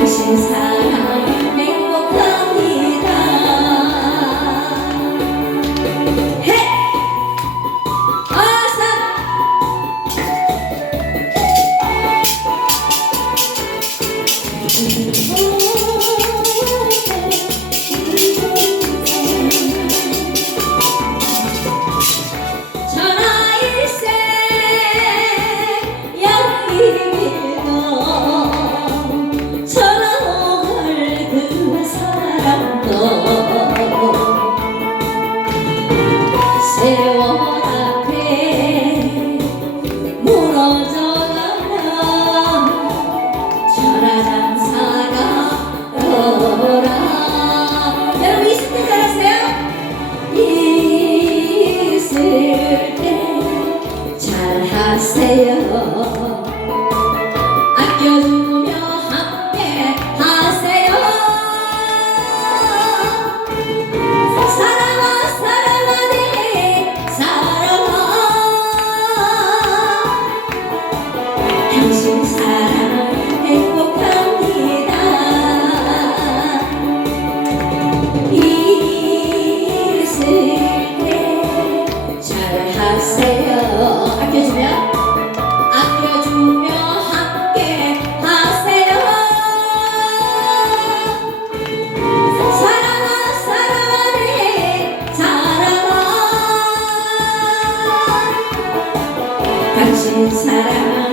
有些残。天 Sarah.